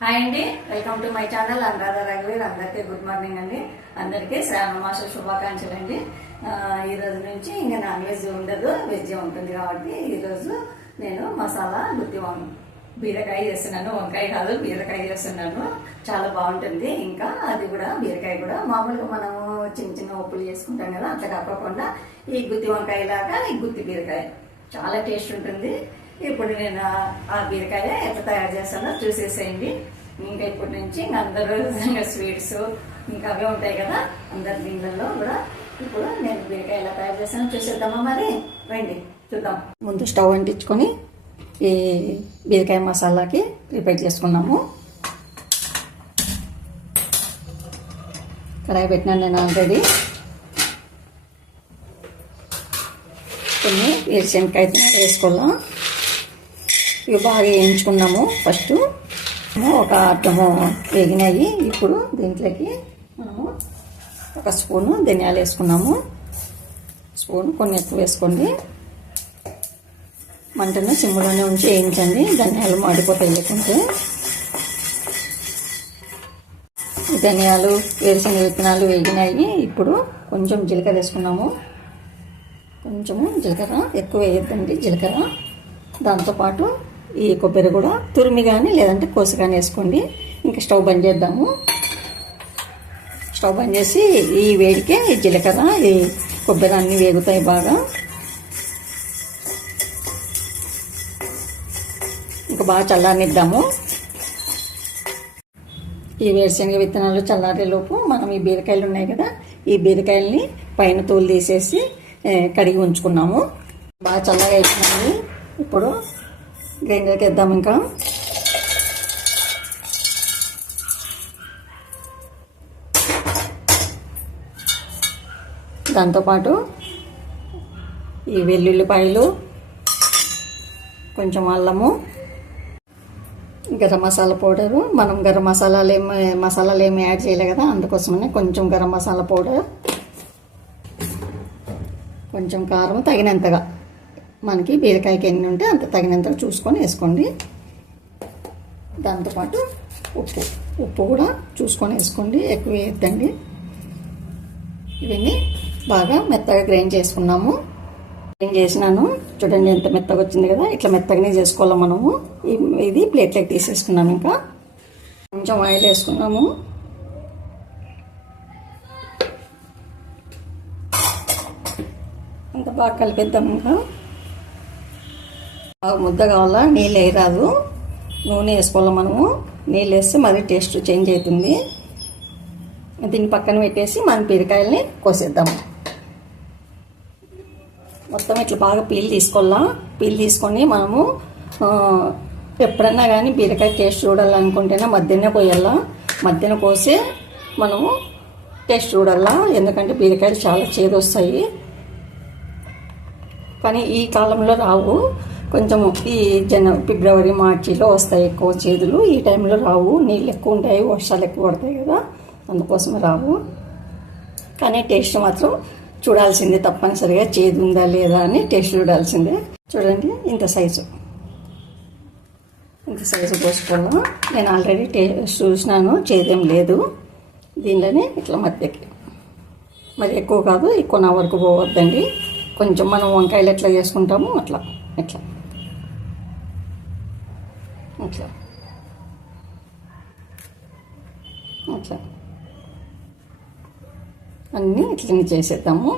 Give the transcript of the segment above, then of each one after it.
Hi అండి. Welcome to my channel. Anuradha రఘువీర్ అందరికీ good morning అండి. అందరికీ శ్రావణ మాస శుభాకాంక్షలు అండి. ఈ రోజు నుంచి ఇంకా నాన్ వెజ్ ఉండదు వెజ్ ఉంటుంది కాబట్టి ఈరోజు నేను మసాలా గుత్తి బీరకాయ చేస్తున్నాను. వంకాయ కాదు బీరకాయ చేస్తున్నాను. చాలా బాగుంటుంది. ఇంకా అది కూడా బీరకాయ కూడా. మామూలుగా మనము చిన్న చిన్న ఉప్పులు చేసుకుంటాం కదా అంత కాకుండా ఈ గుత్తి వంకాయ లాగా ఈ గుత్తి బీరకాయ. చాలా టేస్ట్ ఉంటుంది. ఇప్పుడు నేను ఆ- బీరకాయ ఎట్లా తయారు చేస్తానో చూసేసేయండి. ఇంకా ఇప్పటి నుంచి ఇంకా అందరూ స్వీట్స్ ఇంకా అవే ఉంటాయి కదా అందరి దీనిలలో కూడా. ఇప్పుడు నేను బీరకాయ ఎలా తయారు చేస్తానో చూసేద్దామా మరి? రండి చూద్దాం. ముందు స్టవ్ అంటించుకొని ఈ బీరకాయ మసాలాకి ప్రిపేర్ చేసుకున్నాము. కడాయి పెట్టినాను నేను ఆల్రెడీ. కొన్ని వేరుశనకాయ వేసుకోవాలా? ఇవి బాగా వేయించుకున్నాము ఫస్ట్. ఒక అర్థము వేగినాయి. ఇప్పుడు దీంట్లోకి మనము ఒక స్పూను ధనియాలు వేసుకున్నాము. స్పూన్ కొన్ని ఎక్కువ వేసుకోండి. మంటను సిమ్లోనే ఉంచి వేయించండి. ధనియాలు మాడిపోతాయి లేకుంటే. ధనియాలు వేరుశనగ విత్తనాలు వేగినాయి. ఇప్పుడు కొంచెం జీలకర్ర వేసుకున్నాము. కొంచెము జీలకర్ర. ఎక్కువ వేయద్దండి జీలకర్ర. దాంతోపాటు ఈ కొబ్బరి కూడా తురిమి కానీ లేదంటే కోసి కానీ వేసుకోండి. ఇంకా స్టవ్ బంద్ చేద్దాము. స్టవ్ బంద్ చేసి ఈ వేడికే ఈ జీలకర్ర ఈ కొబ్బరి అన్నీ వేగుతాయి బాగా. ఇంకా బాగా చల్లారనిద్దాము. ఈ వేరుశనగ విత్తనాలు చల్లారేలోపు మనం ఈ బీరకాయలు ఉన్నాయి కదా ఈ బీరకాయలని పైన తోలు తీసేసి కడిగి ఉంచుకున్నాము. బాగా చల్లగా వేసినాము. ఇప్పుడు గ్రైండర్కి వేద్దాం ఇంకా దాంతోపాటు ఈ వెల్లుల్లిపాయలు కొంచెం అల్లము గరం మసాలా పౌడరు. మనం గరం మసాలాలు ఏమి మసాలాలు ఏమి యాడ్ చేయలే కదా అందుకోసమనే కొంచెం గరం మసాలా పౌడర్. కొంచెం కారం తగినంతగా. మనకి బీరకాయకి ఎన్ని ఉంటే అంత తగినంత చూసుకొని వేసుకోండి. దాంతోపాటు ఉప్పు ఉప్పు కూడా చూసుకొని వేసుకోండి. ఎక్కువ వేయద్దండి. ఇవన్నీ బాగా మెత్తగా గ్రైండ్ చేసుకున్నాము. గ్రైండ్ చేసినాను? చూడండి ఎంత మెత్తగా వచ్చింది కదా. ఇట్లా మెత్తగానే చేసుకోవాలి మనము. ఇది ప్లేట్లోకి తీసేసుకున్నాము ఇంకా. కొంచెం ఆయిల్ వేసుకున్నాము. అంత బాగా కలిపేద్దాం ఇంకా. ముద్ద కావాలా? నీళ్ళు వేయరాదు. నూనె వేసుకోవాలి మనము? నీళ్ళు వేస్తే మరీ టేస్ట్ చేంజ్ అవుతుంది. దీన్ని పక్కన పెట్టేసి మన బీరకాయల్ని కోసేద్దాము మొత్తం ఇట్లా బాగా పీల్ తీసుకోవాలా? పీల్ తీసుకొని మనము ఎప్పుడన్నా కానీ బీరకాయ టేస్ట్ చూడాలనుకుంటేనే మధ్యనే పోయాలా? మధ్యన కోసి మనము టేస్ట్ చూడాలా? ఎందుకంటే బీరకాయలు చాలా చేదు వస్తాయి కానీ ఈ కాలంలో రావు. కొంచెం ఈ జన ఫిబ్రవరి మార్చిలో వస్తాయి ఎక్కువ చేదులు. ఈ టైంలో రావు. నీళ్ళు ఎక్కువ ఉంటాయి వర్షాలు ఎక్కువ పడతాయి కదా. అందుకోసమే రావు. కానీ టేస్ట్ మాత్రం చూడాల్సిందే తప్పనిసరిగా. చేదు ఉందా లేదా అని టేస్ట్ చూడాల్సిందే. చూడండి ఇంత సైజు. ఇంత సైజు పోసుకోవాలి నేను ఆల్రెడీ టేస్ట్ చూసినాను. చేదేం లేదు. దీనిలోనే ఇట్లా మధ్యకి. మరి ఎక్కువ కాదు ఎక్కువ నా వరకు పోవద్దండి. కొంచెం మనం వంకాయలు ఎట్లా చేసుకుంటామో అట్లా. ఇట్లా. అట్లా అట్లా అన్నీ ఇట్లనే చేసేద్దాము.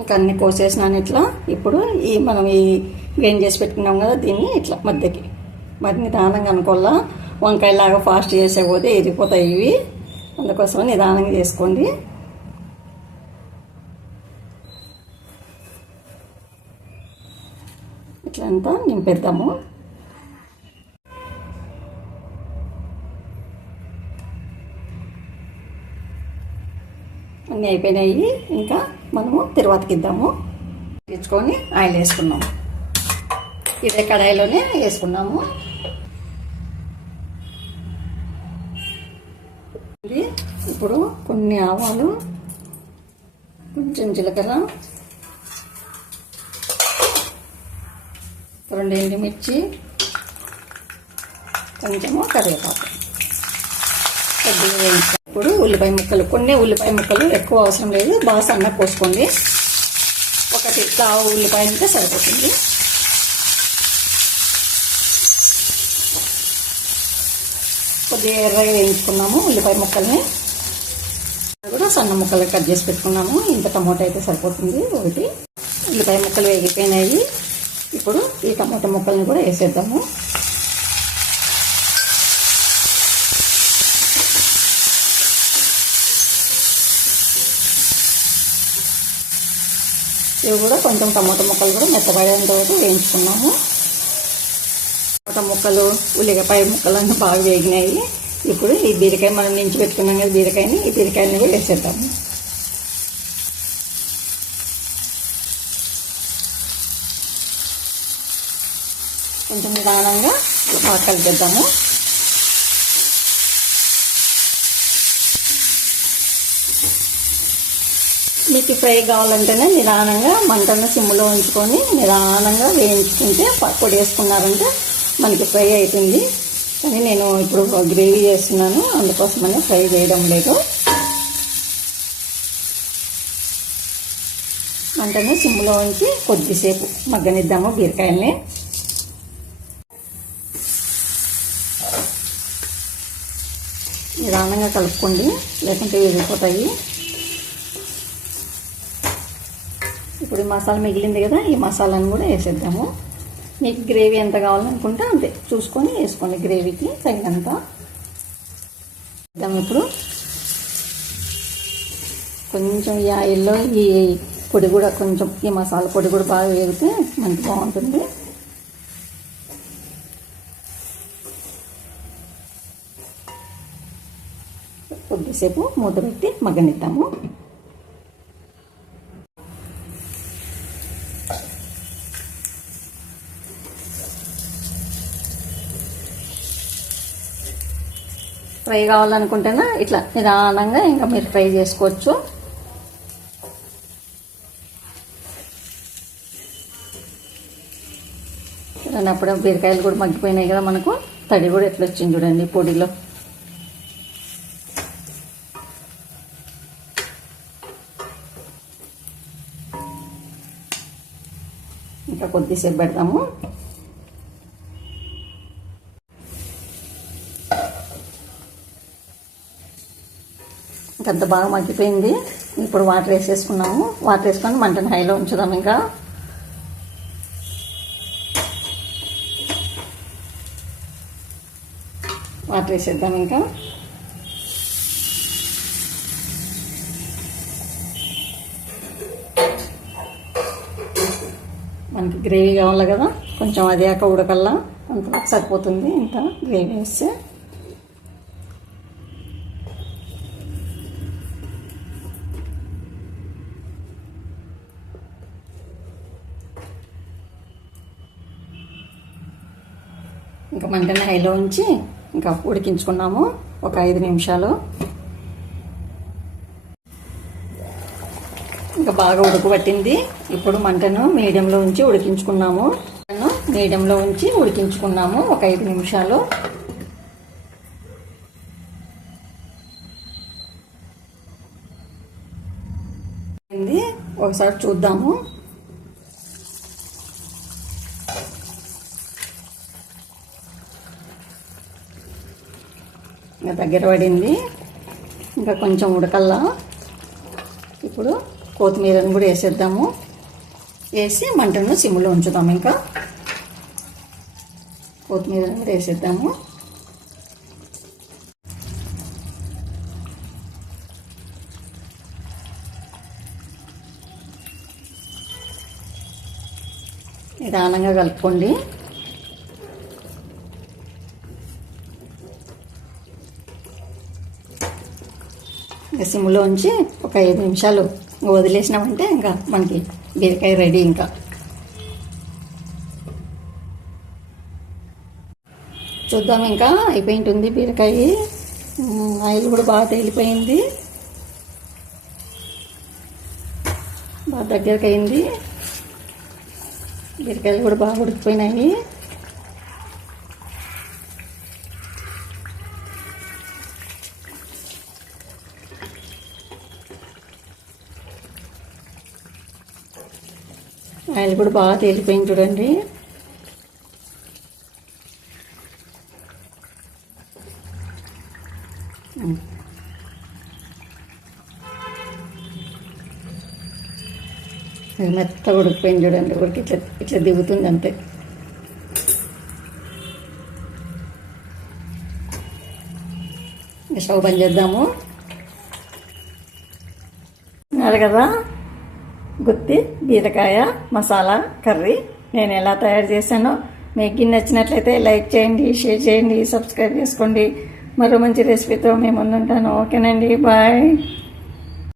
ఇంకా అన్ని కోసేసినాను ఇట్లా. ఇప్పుడు ఈ మనం ఈ గ్రైండ్ చేసి పెట్టుకున్నాం కదా దీన్ని ఇట్లా మధ్యకి. మరి నిదానంగా అనుకోవాలా? వంకాయలాగా ఫాస్ట్ చేసే పోతే ఎరిగిపోతాయి ఇవి. అందుకోసం నిదానంగా చేసుకోండి. ఇట్లా అంతా నింపేద్దాము. అన్నీ అయిపోయినాయి. ఇంకా మనము తిరువాతకి ఇద్దాము. తెచ్చుకొని ఆయిల్ వేసుకున్నాము. ఇదే కడాయిలోనే వేసుకున్నాము. ఇప్పుడు కొన్ని ఆవాలు కొంచెం జీలకర్ర రెండు ఎండుమిర్చి కొంచెము కరివేపాకు. కొద్దిగా వేయించాలి ఇప్పుడు ఉల్లిపాయ ముక్కలు. కొన్ని ఉల్లిపాయ ముక్కలు ఎక్కువ అవసరం లేదు. బాగా సన్న పోసుకోండి. ఒకటి కావు ఉల్లిపాయ ఉంటే సరిపోతుంది. కొద్దిగా ఎర్రగా వేయించుకున్నాము ఉల్లిపాయ ముక్కల్ని. కూడా సన్న ముక్కలు కట్ చేసి పెట్టుకున్నాము. ఇంత టమోటా అయితే సరిపోతుంది. ఒకటి. ఉల్లిపాయ ముక్కలు వేగిపోయినాయి. ఇప్పుడు ఈ టమోటా ముక్కల్ని కూడా వేసేద్దాము. ఇవి కూడా కొంచెం టమాటా ముక్కలు కూడా మెత్తబడేంత వరకు వేయించుకున్నాము. టమాటా ముక్కలు ఉల్లిగపాయ ముక్కలు అన్నీ బాగా వేగినాయి. ఇప్పుడు ఈ బీరకాయ మనం నుంచి పెట్టుకున్నాం కదా బీరకాయని ఈ బీరకాయని కూడా వేసేద్దాము. కొంచెం నిదానంగా బాగా కలిపేద్దాము. మీకు ఫ్రై కావాలంటేనే నిదానంగా మంటను సిమ్లో ఉంచుకొని నిదానంగా వేయించుకుంటే పొడి వేసుకున్నారంటే మనకి ఫ్రై అవుతుంది కానీ నేను ఇప్పుడు గ్రేవీ చేస్తున్నాను అందుకోసమనే ఫ్రై చేయడం లేదు. మంటను సిమ్లో ఉంచి కొద్దిసేపు మగ్గనిద్దాము బీరకాయల్ని. నిదానంగా కలుపుకోండి లేకుంటే విరిగిపోతాయి. ఇప్పుడు ఈ మసాలా మిగిలింది కదా ఈ మసాలాను కూడా వేసేద్దాము. మీకు గ్రేవీ ఎంత కావాలనుకుంటే అంతే. చూసుకొని వేసుకోండి గ్రేవీకి తగినంత. వేద్దాం ఇప్పుడు. కొంచెం ఈ ఆయిల్లో ఈ పొడి కూడా కొంచెం ఈ మసాలా పొడి కూడా బాగా వేగితే మంచి బాగుంటుంది. కొద్దిసేపు మూత పెట్టి మగ్గనిద్దాము. ఫ్రై కావాలనుకుంటేనే? ఇట్లా నిదానంగా ఇంకా మీరు ఫ్రై చేసుకోవచ్చు. చూడండి అప్పుడు బీరకాయలు కూడా మగ్గిపోయినాయి కదా మనకు. తడి కూడా ఎట్లా వచ్చింది చూడండి పొడిలో. ఇంకా కొద్దిసేపు పెడతాము. పెద్ద బాగా మగ్గిపోయింది. ఇప్పుడు వాటర్ వేసేసుకున్నాము. వాటర్ వేసుకొని మంటను హైలో ఉంచుదాం ఇంకా. వాటర్ వేసేద్దాం ఇంకా. మనకి గ్రేవీ కావాలి కదా. కొంచెం అది ఆక ఉడకల్లా. అంత సరిపోతుంది. ఇంత గ్రేవీ వేస్తే. ఇంకా మంటని హైలో ఉంచి ఇంకా ఉడికించుకున్నాము ఒక ఐదు నిమిషాలు. ఇంకా బాగా ఉడకబట్టింది. ఇప్పుడు మంటను మీడియంలో ఉంచి ఉడికించుకున్నాము. మీడియంలో ఉంచి ఉడికించుకున్నాము ఒక ఐదు నిమిషాలు. ఒకసారి చూద్దాము. దగ్గర పడింది. ఇంకా కొంచెం ఉడకల్లా. ఇప్పుడు కొత్తిమీరను కూడా వేసేద్దాము. వేసి మంటను సిమ్లో ఉంచుదాం ఇంకా. కొత్తిమీరను కూడా వేసేద్దాము. నిదానంగా కలుపుకోండి. సిమ్లో ఉంచి ఒక ఐదు నిమిషాలు వదిలేసినామంటే ఇంకా మనకి బీరకాయ రెడీ ఇంకా. చూద్దాం ఇంకా అయిపోయింటుంది బీరకాయ. ఆయిల్ కూడా బాగా తేలిపోయింది. బాగా దగ్గరకు అయింది బీరకాయలు కూడా బాగా ఉడికిపోయినాయి. ఇప్పుడు బాగా తేలిపోయింది చూడండి. మెత్త మెత్తగా ఉడికిపోయింది చూడండి. ఉడికి ఇట్లా ఇట్లా దిగుతుంది అంతే. స్టవ్ పని చేద్దాము. ఉన్నారు కదా? గుత్తి బీరకాయ మసాలా కర్రీ నేను ఎలా తయారు చేశానో మీకు నచ్చినట్లయితే లైక్ చేయండి షేర్ చేయండి సబ్స్క్రైబ్ చేసుకోండి. మరో మంచి రెసిపీతో మేము ముందుంటాను. ఓకేనండి బాయ్.